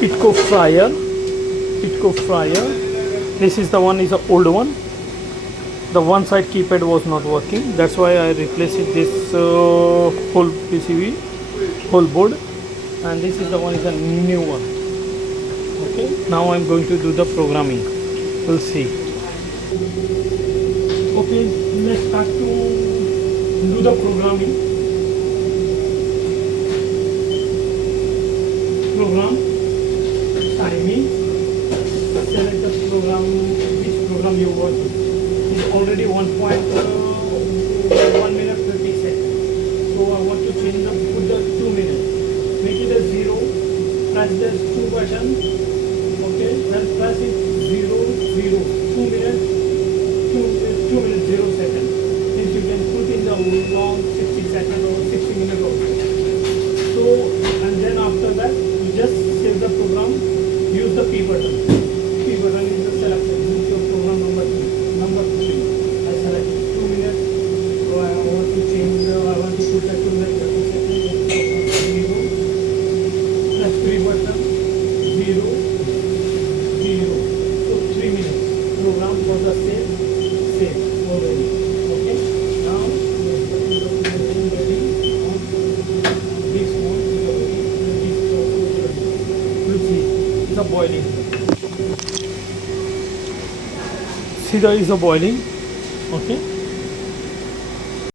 Pitco Fryer. Pitco Fryer. This is the one, is the old one. The one side keypad was not working. That's why I replaced it, this whole PCB, whole board. And this is the one, is a new one. Okay. Now I'm going to do the programming. We'll see. Okay. Let's start to do the programming. Program, timing, select the program, which program you want. It's already 1 minute 30 seconds. So I want to change the, put the 2 minutes. Make it a 0, press the 2 button, okay, then press it 0, 0, 2 minutes, 2 minutes 0 seconds. Since you can put in the long 60 seconds or 60 minutes also. So, and then after that, just save the program, use the P button. P button is the selection. Use your program number 3. Number 3. I select 2 minutes. So I want to change, I want to put that 2 minutes 30 seconds. 0. Press 3 button. 0. 0. So 3 minutes. Program for the save. Save already. Okay. Now, ready. This one. It's a boiling. See, there is a boiling. Okay.